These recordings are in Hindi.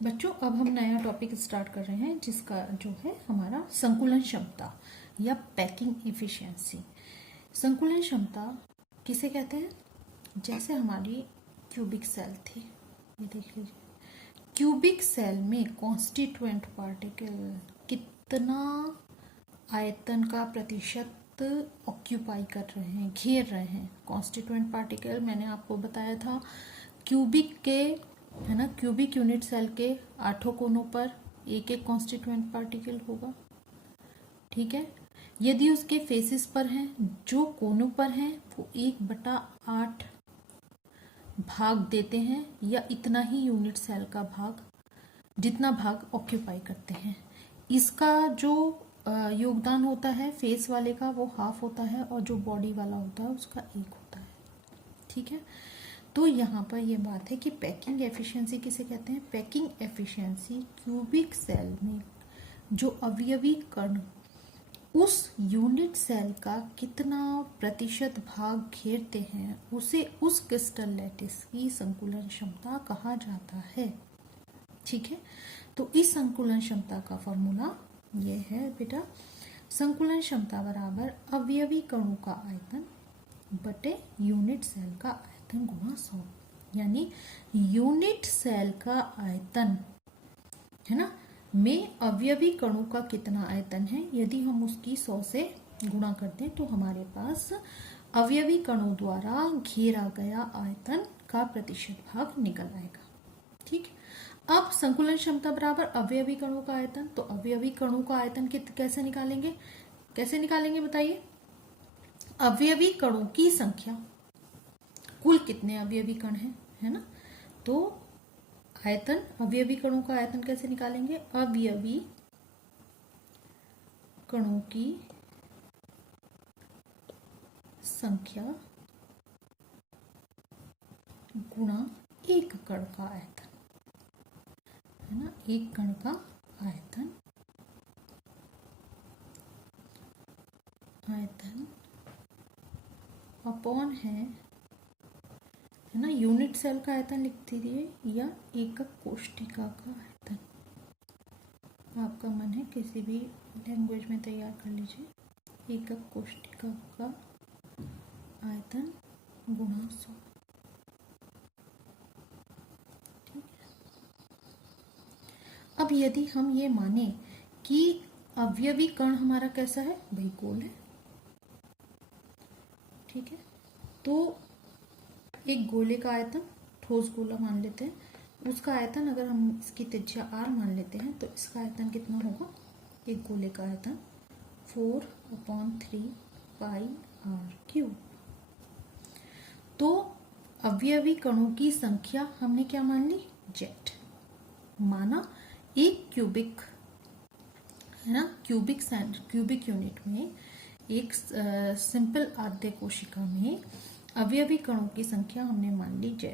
बच्चों अब हम नया टॉपिक स्टार्ट कर रहे हैं जिसका जो है हमारा संकुलन क्षमता या पैकिंग इफिशिएंसी। संकुलन क्षमता किसे कहते हैं? जैसे हमारी क्यूबिक सेल थी, ये देख लीजिए। क्यूबिक सेल में कॉन्स्टिट्यूएंट पार्टिकल कितना आयतन का प्रतिशत ऑक्यूपाई कर रहे हैं, घेर रहे हैं। कॉन्स्टिट्यूएंट पार्टिकल मैंने आपको बताया था क्यूबिक के, है ना, क्यूबिक यूनिट सेल के 8 कोनों पर एक एक कॉन्स्टिट्यूएंट पार्टिकल होगा। ठीक है, यदि उसके फेसिस पर हैं, जो कोनों पर हैं वो 1/8 भाग देते हैं या इतना ही यूनिट सेल का भाग, जितना भाग ऑक्यूपाई करते हैं। इसका जो योगदान होता है फेस वाले का वो हाफ होता है और जो बॉडी वाला होता है उसका 1 होता है। ठीक है, तो यहाँ पर ये बात है कि पैकिंग एफिशिएंसी किसे कहते हैं? पैकिंग एफिशिएंसी क्यूबिक सेल में जो अवयवी कण उस यूनिट सेल का कितना प्रतिशत भाग घेरते हैं उसे उस क्रिस्टल लैटिस की संकुलन क्षमता कहा जाता है। ठीक है, तो इस संकुलन क्षमता का फॉर्मूला ये है बेटा, संकुलन क्षमता बराबर अवयवी कणों का आयतन बटे यूनिट सेल का आयतन गुणा 100। यानी यूनिट सेल का आयतन, है ना, में अवयवी कणों का कितना आयतन है, यदि हम उसकी 100 से गुणा कर दें तो हमारे पास अवयवी कणों द्वारा घेरा गया आयतन का प्रतिशत भाग निकल आएगा। ठीक, अब संकुलन क्षमता बराबर अवयवी कणों का आयतन, तो अवयवी कणों का आयतन कैसे निकालेंगे? कैसे निकालेंगे बताइए? अवयवी कणों की संख्या, कुल कितने अवयवी कण हैं, है ना, तो आयतन, अवयवी कणों का आयतन कैसे निकालेंगे? अवयवी कणों की संख्या गुणा एक कण का आयतन, है ना, एक कण का आयतन, आयतन अपॉन है ना, यूनिट सेल का आयतन लिख दीजिए या एकक कोष्टिका का आयतन, आपका मन है किसी भी लैंग्वेज में तैयार कर लीजिए। एकक कोष्टिका का आयतन गुणा 100। ठीक है, अब यदि हम ये माने कि अवयवी कण हमारा कैसा है भाई, गोल है। ठीक है, तो एक गोले का आयतन, ठोस गोला मान लेते हैं, उसका आयतन अगर हम इसकी त्रिज्या r मान लेते हैं तो इसका आयतन कितना होगा? एक गोले का आयतन 4/3 पाई r³। तो अवयवी कणों की संख्या हमने क्या मान ली? Z माना। एक क्यूबिक, है ना, क्यूबिक यूनिट में एक सिंपल आद्य कोशिका में अवयवी कणों की संख्या हमने मान ली Z।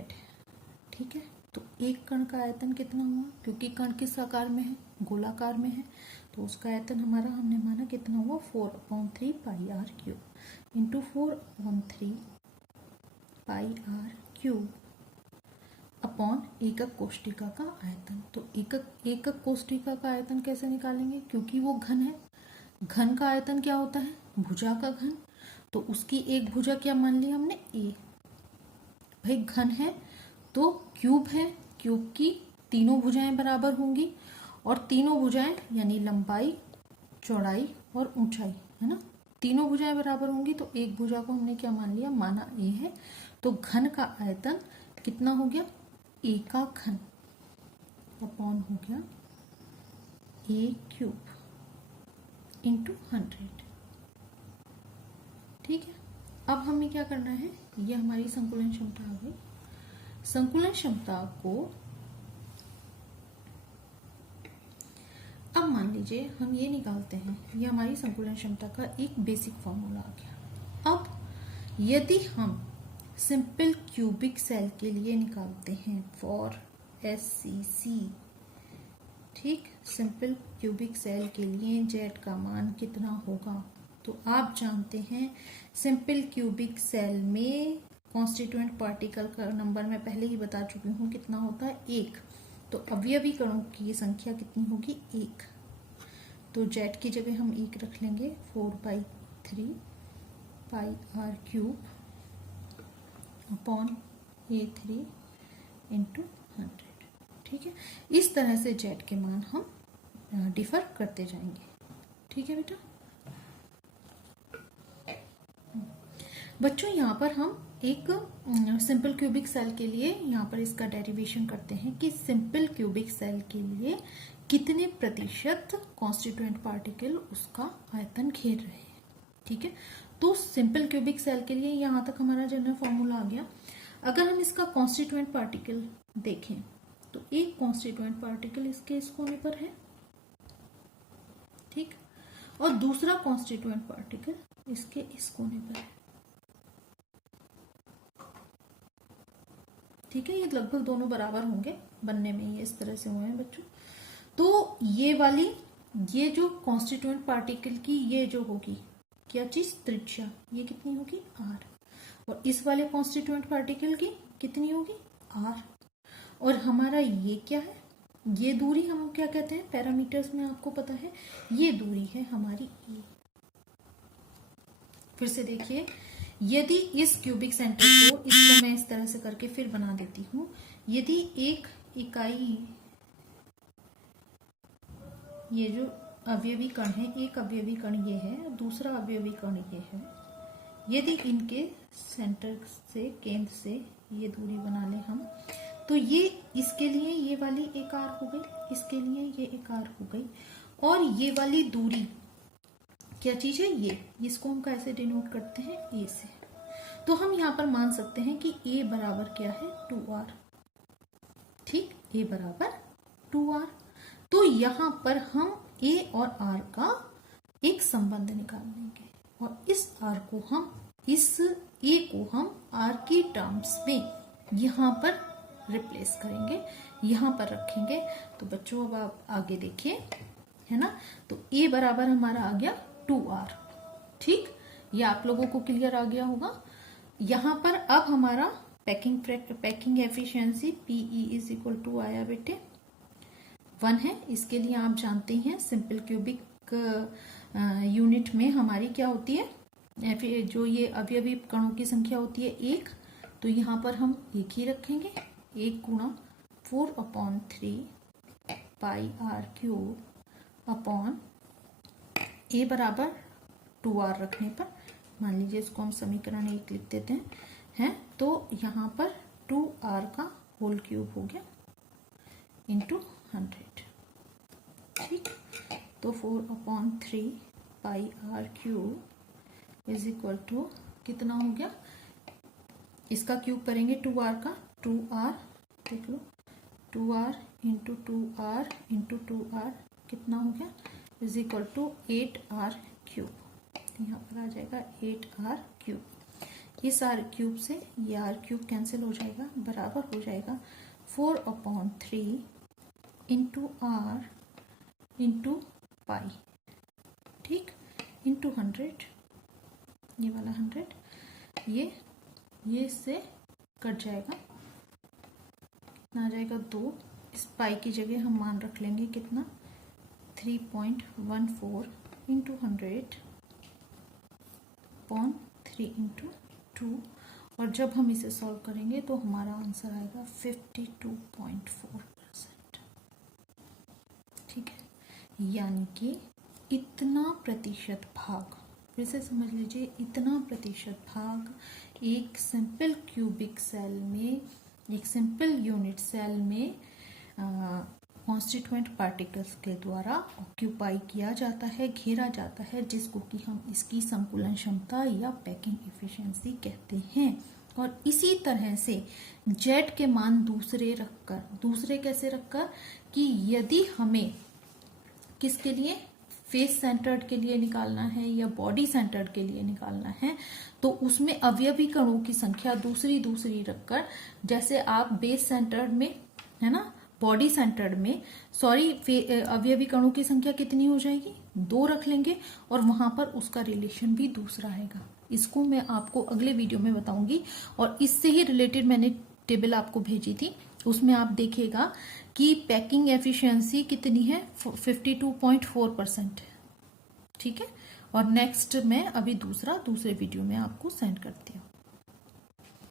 ठीक है, तो एक कण का आयतन कितना हुआ? क्योंकि कण किस आकार में है? गोलाकार में है, तो उसका आयतन हमारा हमने माना कितना हुआ? 4/3 पाई r³ इंटू 4/3 पाई r³ अपॉन एकक कोष्टिका का आयतन। तो एकक कोष्टिका का आयतन कैसे निकालेंगे? क्योंकि वो घन है, घन का आयतन क्या होता है? भुजा का घन। तो उसकी एक भुजा क्या मान ली हमने? A। भाई घन है तो क्यूब है, क्यूब की तीनों भुजाएं बराबर होंगी और तीनों भुजाएं यानी लंबाई, चौड़ाई और ऊंचाई, है ना, तीनों भुजाएं बराबर होंगी। तो एक भुजा को हमने क्या मान लिया? माना A है। तो घन का आयतन कितना हो गया? A का घन अपॉन हो गया A³ इंटू 100। ठीक है, अब हमें क्या करना है? ये हमारी संकुलन क्षमता आ गई। संकुलन क्षमता को अब मान लीजिए हम ये निकालते हैं, ये हमारी संकुलन क्षमता का एक बेसिक फॉर्मूला आ गया। अब यदि हम सिंपल क्यूबिक सेल के लिए निकालते हैं फॉर SCC, ठीक, सिंपल क्यूबिक सेल के लिए Z का मान कितना होगा? तो आप जानते हैं सिंपल क्यूबिक सेल में कॉन्स्टिट्यूएंट पार्टिकल का नंबर मैं पहले ही बता चुकी हूँ कितना होता है? 1। तो अवयवी कणों की संख्या कितनी होगी? 1। तो जेड की जगह हम 1 रख लेंगे, 4/3 pi r cube upon A3 into 100। ठीक है, इस तरह से जेड के मान हम डिफर करते जाएंगे। ठीक है बेटा। बच्चों यहाँ पर हम एक सिंपल क्यूबिक सेल के लिए यहाँ पर इसका डेरिवेशन करते हैं कि सिंपल क्यूबिक सेल के लिए कितने प्रतिशत कॉन्स्टिट्यूएंट पार्टिकल उसका आयतन घेर रहे हैं। ठीक है, तो सिंपल क्यूबिक सेल के लिए यहाँ तक हमारा जनरल फॉर्मूला आ गया। अगर हम इसका कॉन्स्टिट्यूएंट पार्टिकल देखें तो एक कॉन्स्टिट्यूएंट पार्टिकल इसके इस कोने पर है, ठीक, और दूसरा कॉन्स्टिट्यूएंट पार्टिकल इसके इस कोने पर है। ठीक है, ये लगभग दोनों बराबर होंगे बनने में, ये इस तरह से हुए हैं बच्चों। तो ये जो कॉन्स्टिट्यूएंट पार्टिकल की ये जो होगी क्या चीज, त्रिज्या, ये कितनी होगी? r। और इस वाले कॉन्स्टिट्यूएंट पार्टिकल की कितनी होगी? r। और हमारा ये क्या है? ये दूरी हम क्या कहते हैं पैरामीटर्स में, आपको पता है, ये दूरी है हमारी e। फिर से देखिए, यदि इस क्यूबिक सेंटर को, इसको मैं इस तरह से करके फिर बना देती हूं, यदि एक इकाई, ये जो अवयवी कण है, एक अवयवी कण ये है, दूसरा अवयवी कण ये है, यदि इनके सेंटर से, केंद्र से ये दूरी बना ले हम, तो ये इसके लिए ये वाली एक आर हो गई, इसके लिए ये एक आर हो गई, और ये वाली दूरी क्या चीज है? ये, इसको हम कैसे डिनोट करते हैं? ए से। तो हम यहाँ पर मान सकते हैं कि ए बराबर क्या है? 2r। ठीक, ए बराबर 2r। तो यहाँ पर हम ए और आर का एक संबंध निकाल लेंगे, और इस आर को हम, इस ए को हम आर की टर्म्स में यहाँ पर रिप्लेस करेंगे, यहाँ पर रखेंगे। तो बच्चों अब आप आगे देखिए, है ना, तो ए बराबर हमारा आ गया 2r। ठीक, ये आप लोगों को क्लियर आ गया होगा। यहाँ पर अब हमारा packing efficiency PE is equal to आया बेटे 1 है। इसके लिए आप जानते हैं सिंपल क्यूबिक यूनिट में हमारी क्या होती है, जो ये अवयवी कणों की संख्या होती है 1, तो यहाँ पर हम 1 ही रखेंगे, 1 गुणा 4/3 पाई आर क्यूब अपॉन ए बराबर 2r रखने पर, मान लीजिए इसको हम समीकरण 1 लिख देते हैं, तो यहाँ पर 2r का होल क्यूब हो गया इंटू 100। ठीक, तो 4/3 pi r cube is equal to कितना हो गया, इसका क्यूब करेंगे 2r का, 2r देख लो, 2r into 2r into 2r कितना हो गया, is equal to 8r cube. यहाँ पर आ जाएगा 8r क्यूब। इस r क्यूब से ये r क्यूब कैंसिल हो जाएगा, बराबर हो जाएगा 4/3 इंटू r इंटू पाई, ठीक, इंटू 100, ये वाला 100, ये इससे कट जाएगा, कितना आ जाएगा 2। इस पाई की जगह हम मान रख लेंगे कितना, 3.14 इंटू 100 अपॉन 3 इंटू 2, और जब हम इसे सॉल्व करेंगे तो हमारा आंसर आएगा 52.4%। ठीक है, यानी कि इतना प्रतिशत भाग, फिर से समझ लीजिए, इतना प्रतिशत भाग एक सिंपल क्यूबिक सेल में, एक सिंपल यूनिट सेल में कॉन्स्टिट्यूएंट पार्टिकल्स के द्वारा ऑक्यूपाई किया जाता है, घेरा जाता है, जिसको कि हम इसकी संकुलन क्षमता या पैकिंग एफिशिएंसी कहते हैं। और इसी तरह से जेड के मान दूसरे रखकर, दूसरे कैसे रखकर, कि यदि हमें किसके लिए, फेस सेंटर्ड के लिए निकालना है या बॉडी सेंटर्ड के लिए निकालना है, तो उसमें अवयवी कणों की संख्या दूसरी दूसरी रखकर, जैसे आप बेस सेंटर्ड में, है ना, बॉडी सेंटर्ड में, सॉरी, अवयवी कणों की संख्या कितनी हो जाएगी, 2 रख लेंगे, और वहां पर उसका रिलेशन भी दूसरा आएगा। इसको मैं आपको अगले वीडियो में बताऊंगी, और इससे ही रिलेटेड मैंने टेबल आपको भेजी थी, उसमें आप देखिएगा कि पैकिंग एफिशिएंसी कितनी है, 52.4%। ठीक है, और नेक्स्ट मैं अभी दूसरे वीडियो में आपको सेंड करती हूँ।